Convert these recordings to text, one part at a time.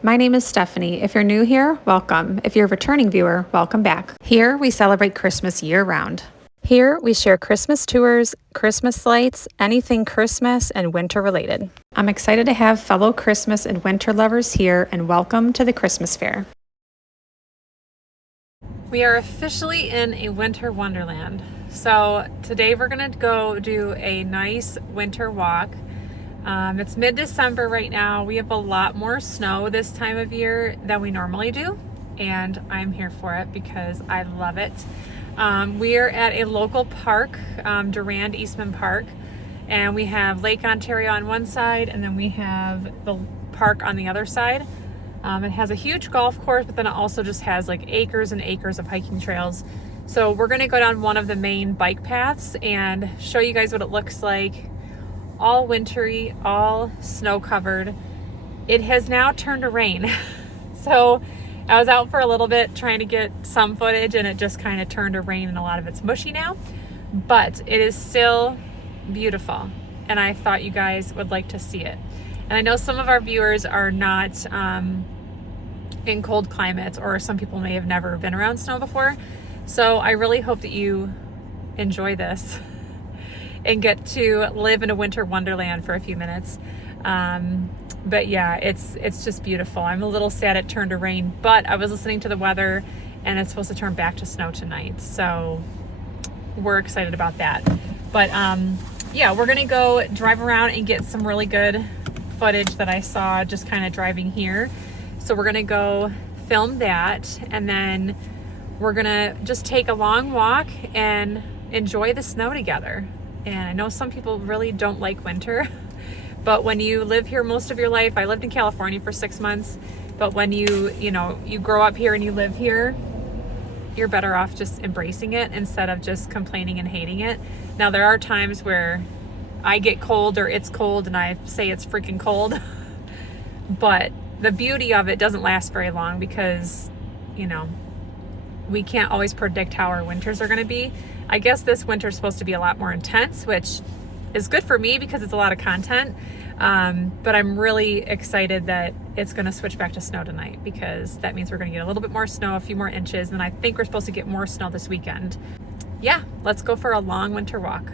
My name is Stephanie. If you're new here, welcome. If you're a returning viewer, welcome back. Here, we celebrate Christmas year-round. Here, we share Christmas tours, Christmas lights, anything Christmas and winter related. I'm excited to have fellow Christmas and winter lovers here, and welcome to the Christmas Fair. We are officially in a winter wonderland. So today we're gonna go do a nice winter walk. It's mid-December right now. We have a lot more snow this time of year than we normally do, and I'm here for it because I love it. We are at a local park, Durand Eastman Park, and we have Lake Ontario on one side, and then we have the park on the other side. It has a huge golf course, but then it also just has like acres and acres of hiking trails. So we're gonna go down one of the main bike paths and show you guys what it looks like. All wintry, all snow covered. It has now turned to rain. So I was out for a little bit trying to get some footage, and it just kind of turned to rain, and a lot of it's mushy now, but it is still beautiful, and I thought you guys would like to see it. And I know some of our viewers are not in cold climates, or some people may have never been around snow before. So I really hope that you enjoy this and get to live in a winter wonderland for a few minutes. But yeah, it's just beautiful. I'm a little sad it turned to rain, but I was listening to the weather and it's supposed to turn back to snow tonight. So we're excited about that. But yeah, we're gonna go drive around and get some really good footage that I saw just kind of driving here. So we're gonna go film that, and then we're gonna just take a long walk and enjoy the snow together. And I know some people really don't like winter, but when you live here most of your life, I lived in California for 6 months, but when you grow up here and you live here, you're better off just embracing it instead of just complaining and hating it. Now, there are times where I get cold or it's cold and I say it's freaking cold, but the beauty of it doesn't last very long because, we can't always predict how our winters are going to be. I guess this winter is supposed to be a lot more intense, which is good for me because it's a lot of content. But I'm really excited that it's going to switch back to snow tonight, because that means we're going to get a little bit more snow, a few more inches, and I think we're supposed to get more snow this weekend. Yeah, let's go for a long winter walk.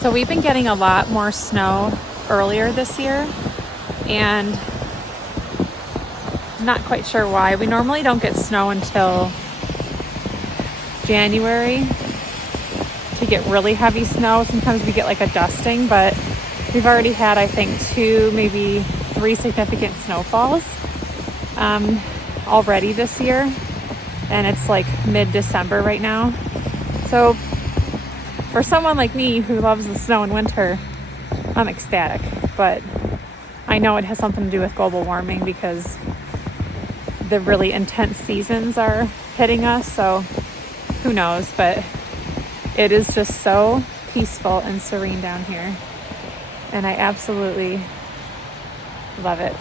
So we've been getting a lot more snow earlier this year, and I'm not quite sure why. We normally don't get snow until January to get really heavy snow. Sometimes we get like a dusting, but we've already had, I think, 2, maybe 3 significant snowfalls already this year, and it's like mid-December right now. So for someone like me who loves the snow in winter, I'm ecstatic, but I know it has something to do with global warming because the really intense seasons are hitting us, so who knows, but it is just so peaceful and serene down here, and I absolutely love it.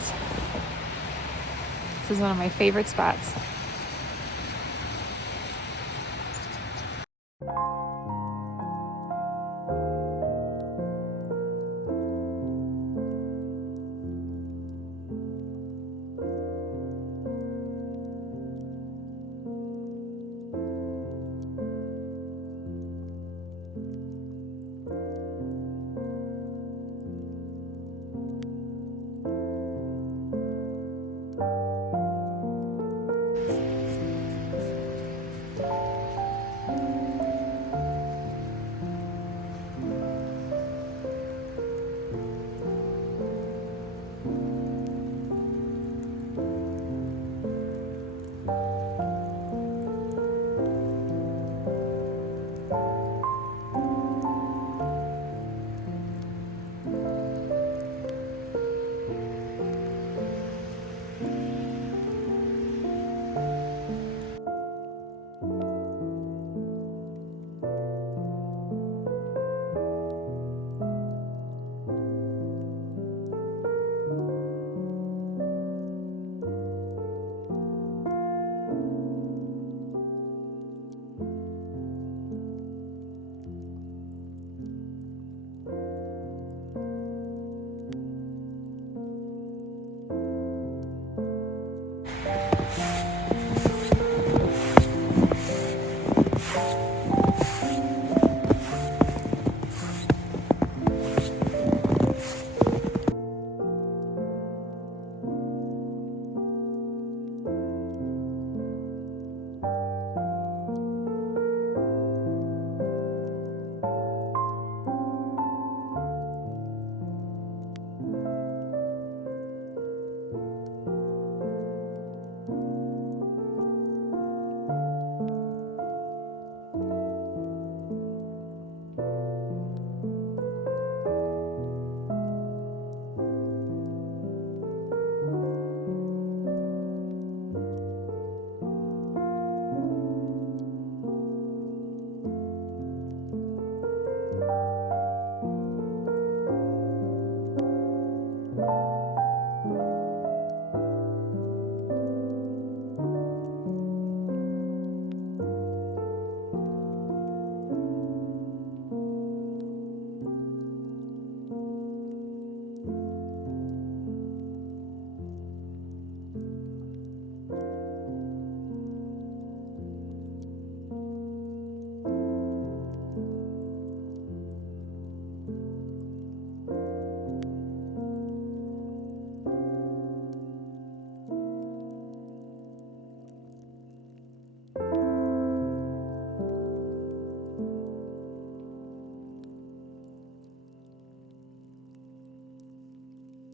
This is one of my favorite spots.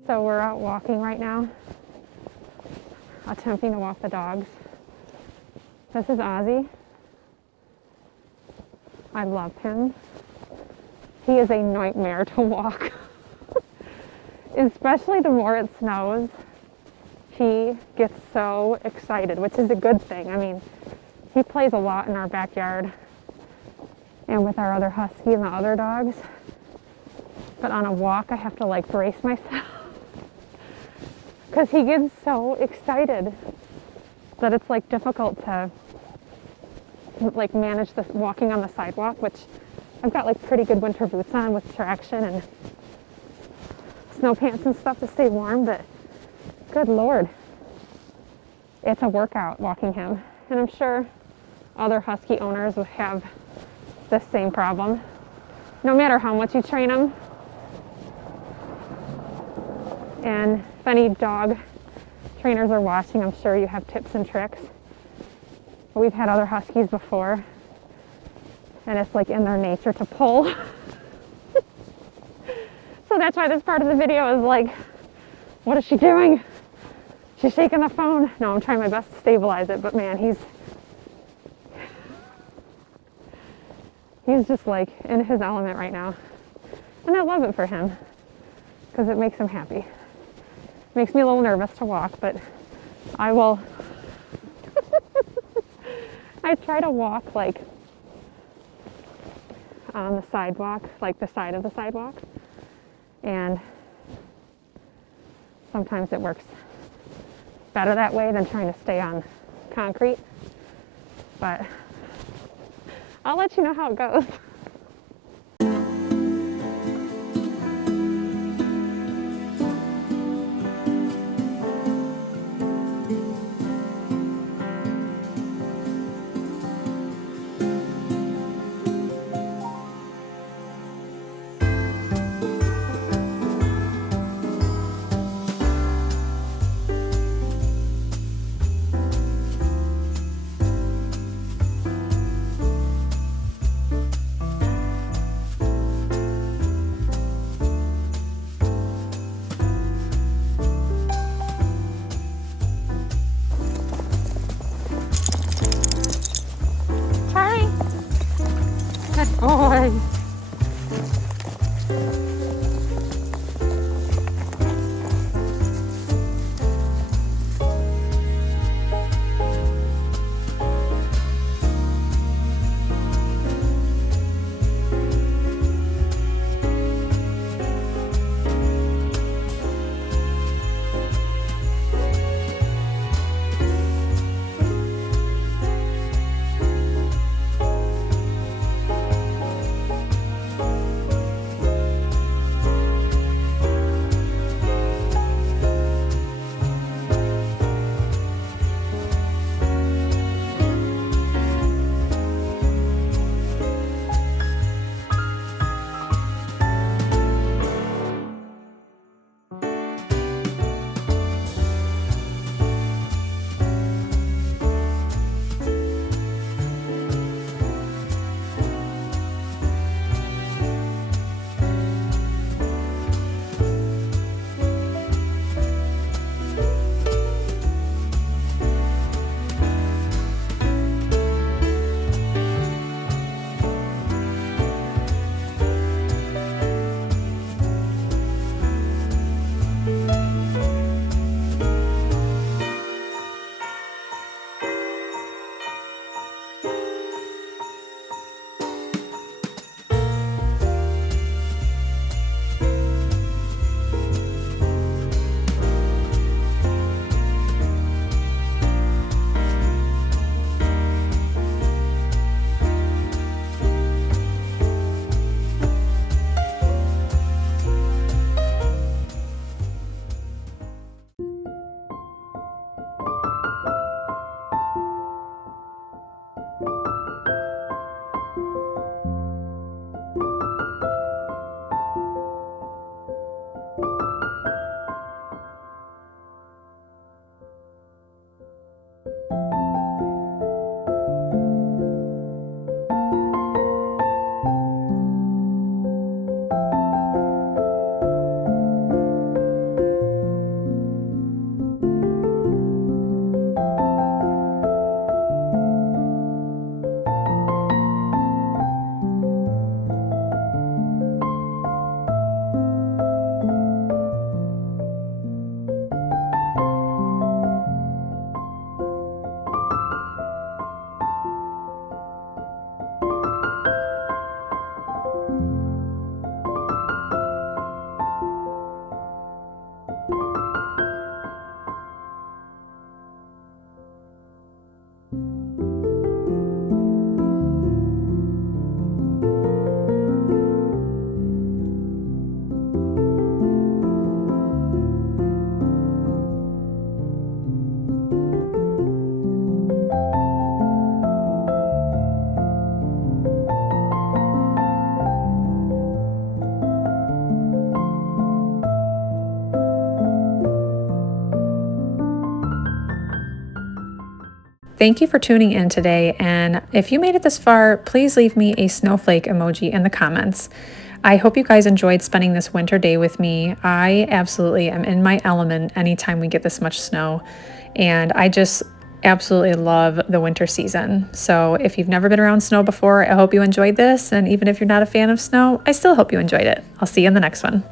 So we're out walking right now, attempting to walk the dogs. This is Ozzy. I love him. He is a nightmare to walk. Especially the more it snows. He gets so excited, which is a good thing. I mean, he plays a lot in our backyard and with our other husky and the other dogs. But on a walk, I have to like brace myself because he gets so excited that it's like difficult to like manage the walking on the sidewalk, which I've got like pretty good winter boots on with traction and snow pants and stuff to stay warm, but good Lord, it's a workout walking him. And I'm sure other husky owners would have the same problem. No matter how much you train them. And if any dog trainers are watching, I'm sure you have tips and tricks. But we've had other huskies before, and it's like in their nature to pull. So that's why this part of the video is like What is she doing? She's shaking the phone. No, I'm trying my best to stabilize it, but man, he's just like in his element right now. And I love it for him because it makes him happy. Makes me a little nervous to walk, but I will. I try to walk like on the sidewalk, like the side of the sidewalk, and sometimes it works better that way than trying to stay on concrete, but I'll let you know how it goes. Good boy. Thank you for tuning in today, and if you made it this far, please leave me a snowflake emoji in the comments. I hope you guys enjoyed spending this winter day with me. I absolutely am in my element anytime we get this much snow, and I just absolutely love the winter season. So if you've never been around snow before, I hope you enjoyed this, and even if you're not a fan of snow, I still hope you enjoyed it. I'll see you in the next one.